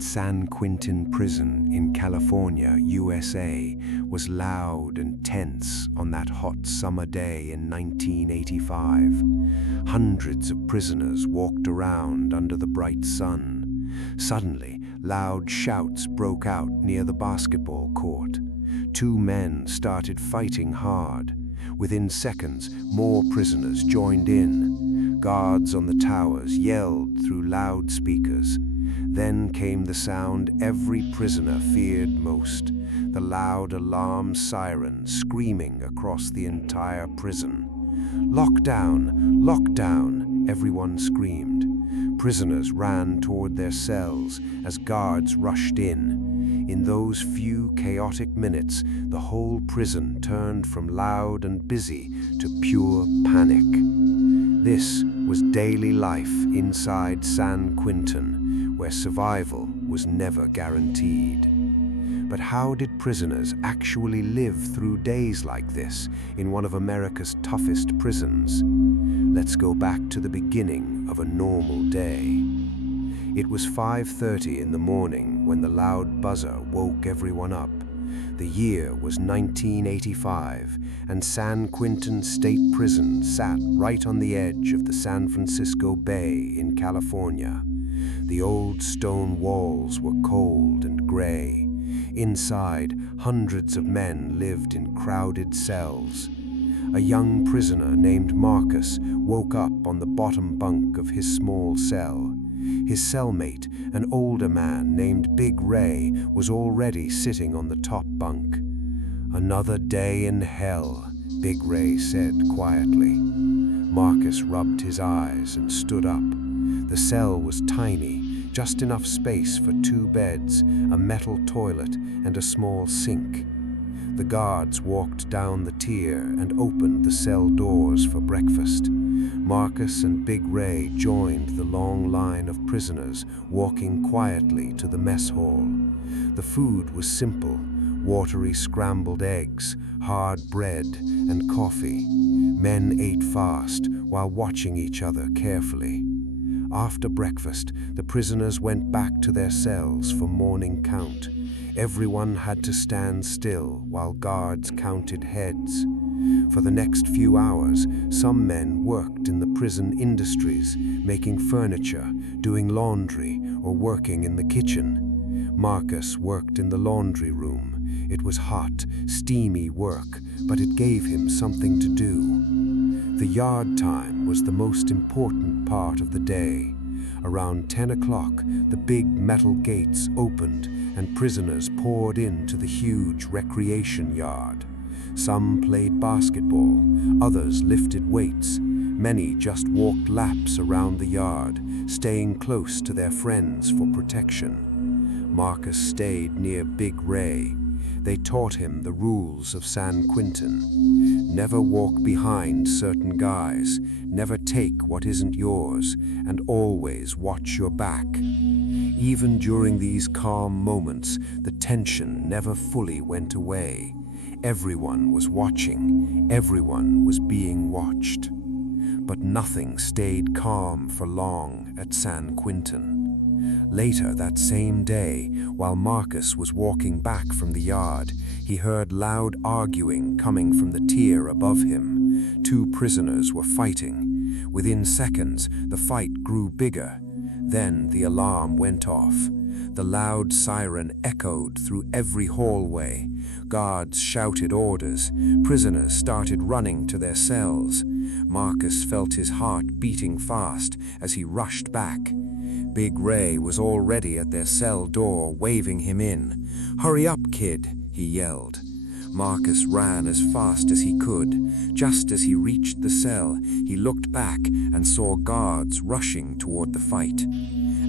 at San Quentin Prison in California, USA, was loud and tense on that hot summer day in 1985. Hundreds of prisoners walked around under the bright sun. Suddenly, loud shouts broke out near the basketball court. Two men started fighting hard. Within seconds, more prisoners joined in. Guards on the towers yelled through loudspeakers. Then came the sound every prisoner feared most, the loud alarm siren screaming across the entire prison. "Lockdown! Lockdown!" everyone screamed. Prisoners ran toward their cells as guards rushed in. In those few chaotic minutes, the whole prison turned from loud and busy to pure panic. This was daily life inside San Quentin, where survival was never guaranteed. But how did prisoners actually live through days like this in one of America's toughest prisons? Let's go back to the beginning of a normal day. It was 5:30 in the morning when the loud buzzer woke everyone up. The year was 1985, and San Quentin State Prison sat right on the edge of the San Francisco Bay in California. The old stone walls were cold and gray. Inside, hundreds of men lived in crowded cells. A young prisoner named Marcus woke up on the bottom bunk of his small cell. His cellmate, an older man named Big Ray, was already sitting on the top bunk. "Another day in hell," Big Ray said quietly. Marcus rubbed his eyes and stood up. The cell was tiny, just enough space for 2 beds, a metal toilet, and a small sink. The guards walked down the tier and opened the cell doors for breakfast. Marcus and Big Ray joined the long line of prisoners, walking quietly to the mess hall. The food was simple: watery scrambled eggs, hard bread, and coffee. Men ate fast while watching each other carefully. After breakfast, the prisoners went back to their cells for morning count. Everyone had to stand still while guards counted heads. For the next few hours, some men worked in the prison industries, making furniture, doing laundry, or working in the kitchen. Marcus worked in the laundry room. It was hot, steamy work, but it gave him something to do. The yard time was the most important part of the day. Around 10 o'clock, the big metal gates opened and prisoners poured into the huge recreation yard. Some played basketball, others lifted weights. Many just walked laps around the yard, staying close to their friends for protection. Marcus stayed near Big Ray. They taught him the rules of San Quentin. Never walk behind certain guys, never take what isn't yours, and always watch your back. Even during these calm moments, the tension never fully went away. Everyone was watching, everyone was being watched. But nothing stayed calm for long at San Quentin. Later that same day, while Marcus was walking back from the yard, he heard loud arguing coming from the tier above him. 2 prisoners were fighting. Within seconds, the fight grew bigger. Then the alarm went off. The loud siren echoed through every hallway. Guards shouted orders. Prisoners started running to their cells. Marcus felt his heart beating fast as he rushed back. Big Ray was already at their cell door, waving him in. "Hurry up, kid," he yelled. Marcus ran as fast as he could. Just as he reached the cell, he looked back and saw guards rushing toward the fight.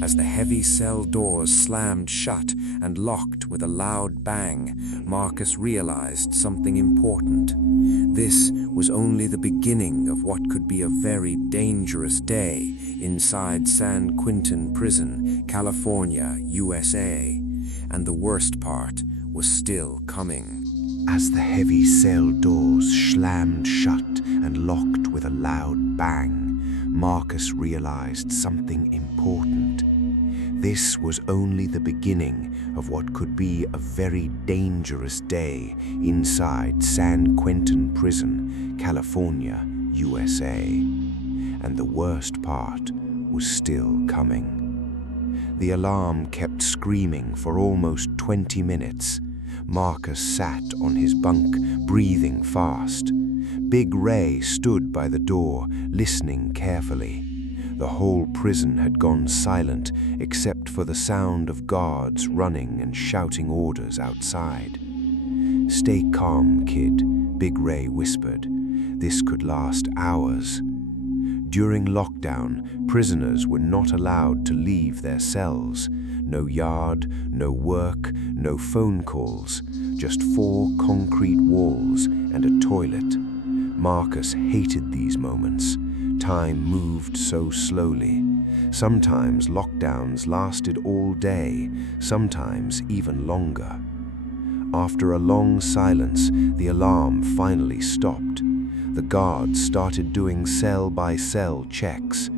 As the heavy cell doors slammed shut and locked with a loud bang, Marcus realized something important. This was only the beginning of what could be a very dangerous day inside San Quentin Prison, California, USA. And the worst part was still coming. As the heavy cell doors slammed shut and locked with a loud bang, Marcus realized something important. This was only the beginning of what could be a very dangerous day inside San Quentin Prison, California, USA. And the worst part was still coming. The alarm kept screaming for almost 20 minutes. Marcus sat on his bunk, breathing fast. Big Ray stood by the door, listening carefully. The whole prison had gone silent except for the sound of guards running and shouting orders outside. "Stay calm, kid," Big Ray whispered. "This could last hours." During lockdown, prisoners were not allowed to leave their cells. No yard, no work, no phone calls, just 4 concrete walls and a toilet. Marcus hated these moments. Time moved so slowly. Sometimes lockdowns lasted all day, sometimes even longer. After a long silence, the alarm finally stopped. The guards started doing cell-by-cell checks.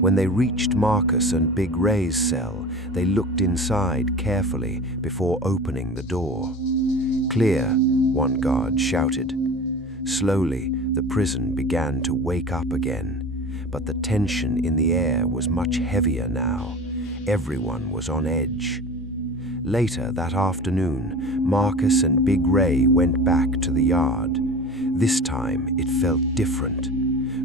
When they reached Marcus and Big Ray's cell, they looked inside carefully before opening the door. "Clear," one guard shouted. Slowly, the prison began to wake up again, but the tension in the air was much heavier now. Everyone was on edge. Later that afternoon, Marcus and Big Ray went back to the yard. This time, it felt different.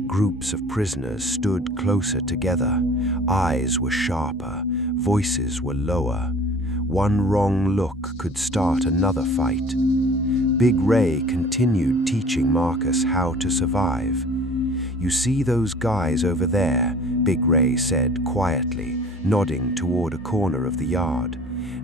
Groups of prisoners stood closer together. Eyes were sharper, voices were lower. One wrong look could start another fight. Big Ray continued teaching Marcus how to survive. "You see those guys over there?" Big Ray said quietly, nodding toward a corner of the yard.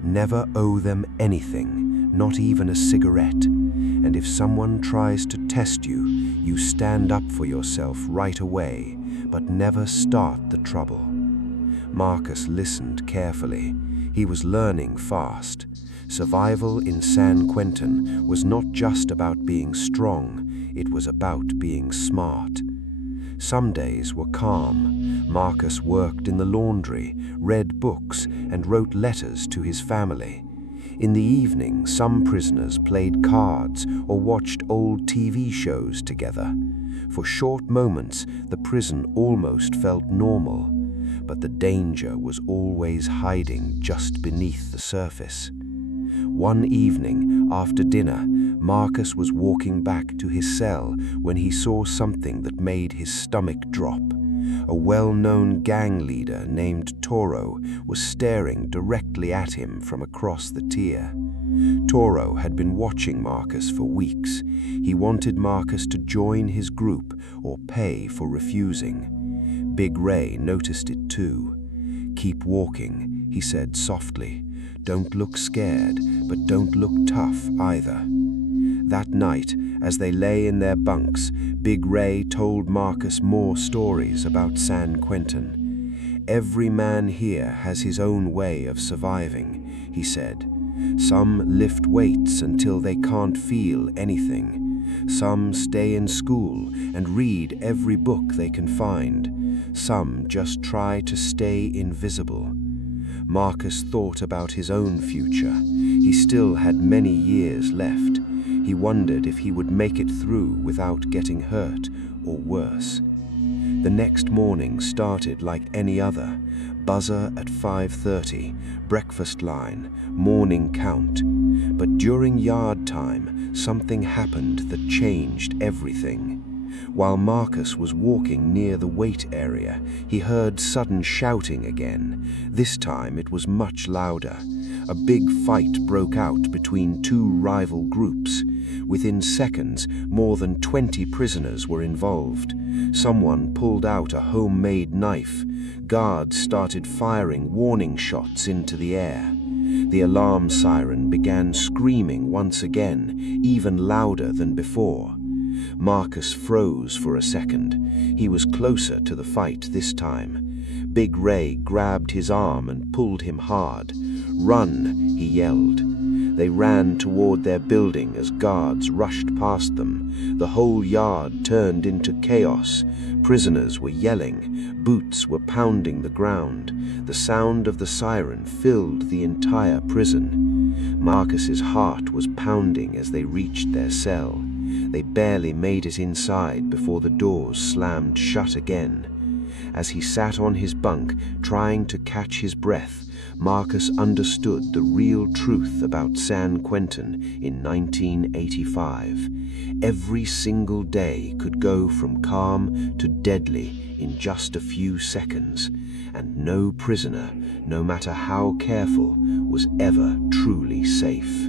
"Never owe them anything, not even a cigarette. And if someone tries to test you, you stand up for yourself right away, but never start the trouble." Marcus listened carefully. He was learning fast. Survival in San Quentin was not just about being strong, it was about being smart. Some days were calm. Marcus worked in the laundry, read books, and wrote letters to his family. In the evening, some prisoners played cards or watched old TV shows together. For short moments, the prison almost felt normal, but the danger was always hiding just beneath the surface. One evening, after dinner, Marcus was walking back to his cell when he saw something that made his stomach drop. A well-known gang leader named Toro was staring directly at him from across the tier. Toro had been watching Marcus for weeks. He wanted Marcus to join his group or pay for refusing. Big Ray noticed it too. "Keep walking," he said softly. "Don't look scared, but don't look tough either." That night, as they lay in their bunks, Big Ray told Marcus more stories about San Quentin. "Every man here has his own way of surviving," he said. "Some lift weights until they can't feel anything. Some stay in school and read every book they can find. Some just try to stay invisible." Marcus thought about his own future. He still had many years left. He wondered if he would make it through without getting hurt or worse. The next morning started like any other. Buzzer at 5:30, breakfast line, morning count. But during yard time, something happened that changed everything. While Marcus was walking near the wait area, he heard sudden shouting again. This time it was much louder. A big fight broke out between 2 rival groups. Within seconds, more than 20 prisoners were involved. Someone pulled out a homemade knife. Guards started firing warning shots into the air. The alarm siren began screaming once again, even louder than before. Marcus froze for a second. He was closer to the fight this time. Big Ray grabbed his arm and pulled him hard. "Run," he yelled. They ran toward their building as guards rushed past them. The whole yard turned into chaos. Prisoners were yelling. Boots were pounding the ground. The sound of the siren filled the entire prison. Marcus's heart was pounding as they reached their cell. They barely made it inside before the doors slammed shut again. As he sat on his bunk, trying to catch his breath, Marcus understood the real truth about San Quentin in 1985. Every single day could go from calm to deadly in just a few seconds, and no prisoner, no matter how careful, was ever truly safe.